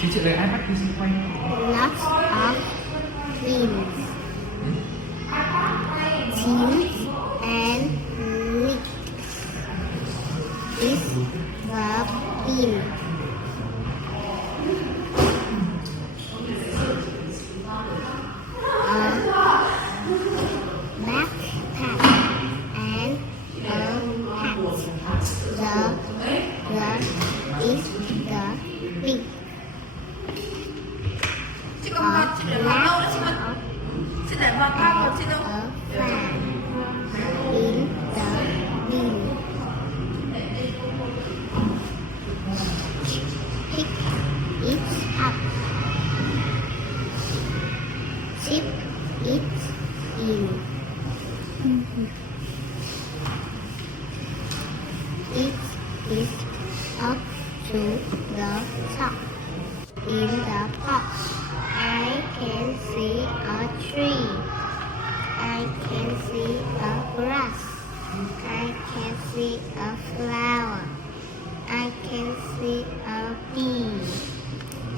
Chị chữ lời ai bắt đi xung quanh. Lots of beans. Cheese and meat. Is the bean. Backpack and a hat. The is the bean. Chị để vào đâu đấy chị ơi? Chị để vào bao của chị đâu? In the bin. Pick it up. Zip it in. It is up to the top. In the box, I can see a tree. I can see a grass. I can see a flower. I can see a bee.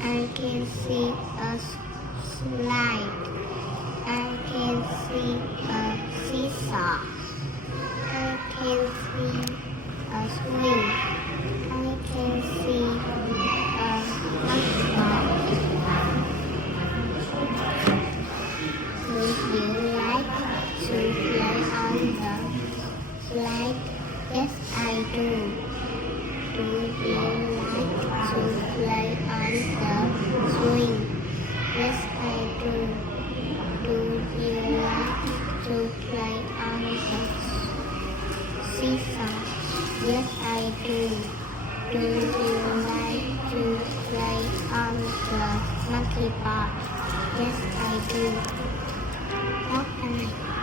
I can see a slide. I can see a seesaw. I can see a swing. I can see a basketball. Would you like to play on the slide? Yes, I do. Do you like to play on the swing? Yes, I do. Do you like to play on the seesaw? Yes, I do. Do you like to play on the monkey bar? Yes, I do. Bye.